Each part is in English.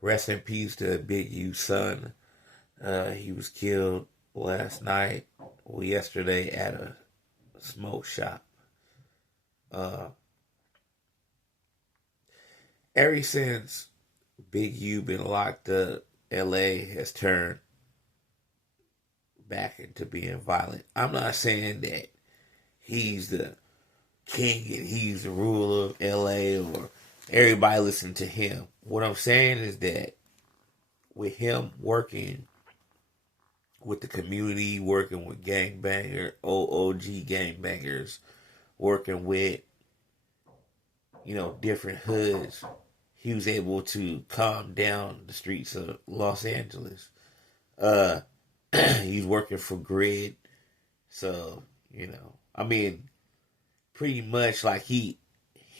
Rest in peace to Big U's son. He was killed last night or yesterday at a smoke shop. Uh, Ever since Big U been locked up, LA has turned back into being violent. I'm not saying that he's the king and he's the ruler of LA or everybody listen to him. What I'm saying is that with him working with the community, working with OOG gangbangers, working with, different hoods, he was able to calm down the streets of Los Angeles. Uh, he's working for Grid, so I mean, pretty much like he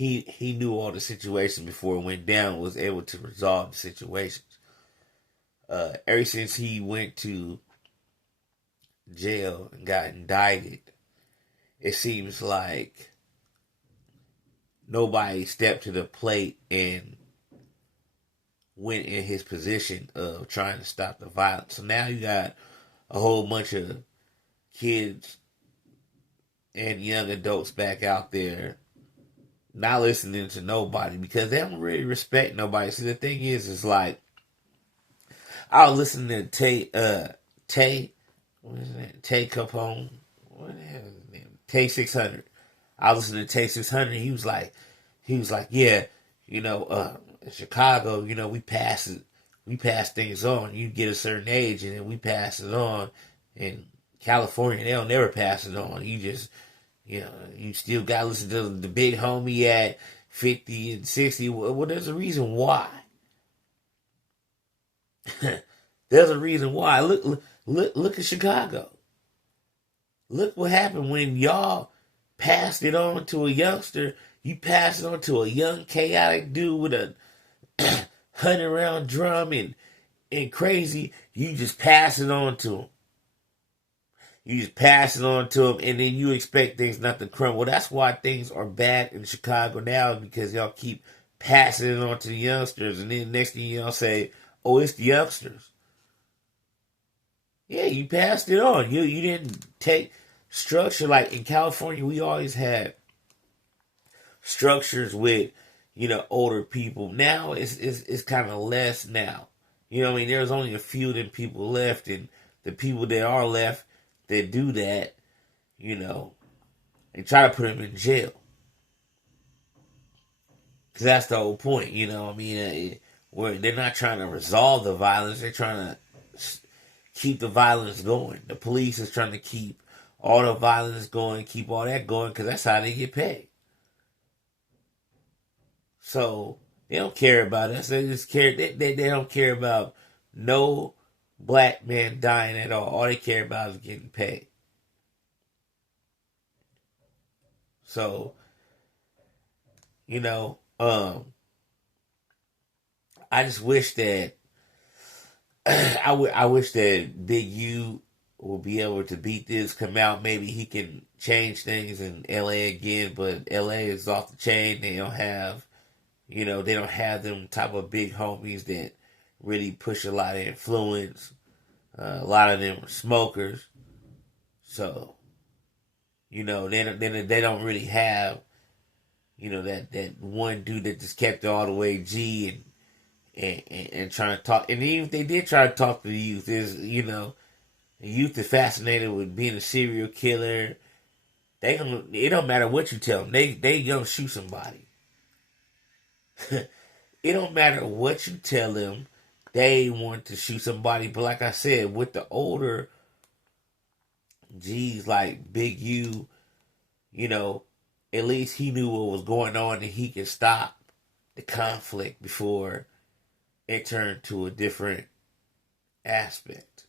knew all the situations before it went down, was able to resolve the situations. Ever since he went to jail and got indicted, it seems like nobody stepped to the plate and went in his position of trying to stop the violence. So now you got a whole bunch of kids and young adults back out there not listening to nobody because they don't really respect nobody. See, the thing is like, I was listening to what is that? Tay Capone. What the hell is his name? Tay 600. I was listening to Tay 600. He was like, yeah, in Chicago, we pass things on. You get a certain age and then we pass it on. In California, they'll never pass it on. You just, you still got to listen to the big homie at 50 and 60. Well, there's a reason why. There's a reason why. Look at Chicago. Look what happened when y'all passed it on to a youngster. You passed it on to a young, chaotic dude with a 100-round drum and crazy. You just pass it on to him. You just pass it on to him, and then you expect things not to crumble. That's why things are bad in Chicago now, because y'all keep passing it on to the youngsters, and then next thing y'all say, oh, it's the youngsters. Yeah, you passed it on. You didn't take structure. Like in California, we always had structures with, older people. Now it's kind of less now. I mean, there's only a few of them people left, and the people that are left that do that, and try to put them in jail. Because that's the whole point, I mean, where they're not trying to resolve the violence, they're trying to keep the violence going. The police is trying to keep all the violence going, keep all that going, because that's how they get paid. So they don't care about us. They just care. They don't care about no black man dying at all. All they care about is getting paid. So, I just wish that I wish that Big U will be able to beat this, come out. Maybe he can change things in LA again, but LA is off the chain. They don't have, they don't have them type of big homies that really push a lot of influence. A lot of them are smokers. So, they don't really have, that one dude that just kept it all the way G and trying to talk. And even if they did try to talk to the youth, the youth is fascinated with being a serial killer. It don't matter what you tell them. They gonna shoot somebody. It don't matter what you tell them. They want to shoot somebody. But like I said, with the older G's like Big U, at least he knew what was going on and he could stop the conflict before it turned to a different aspect.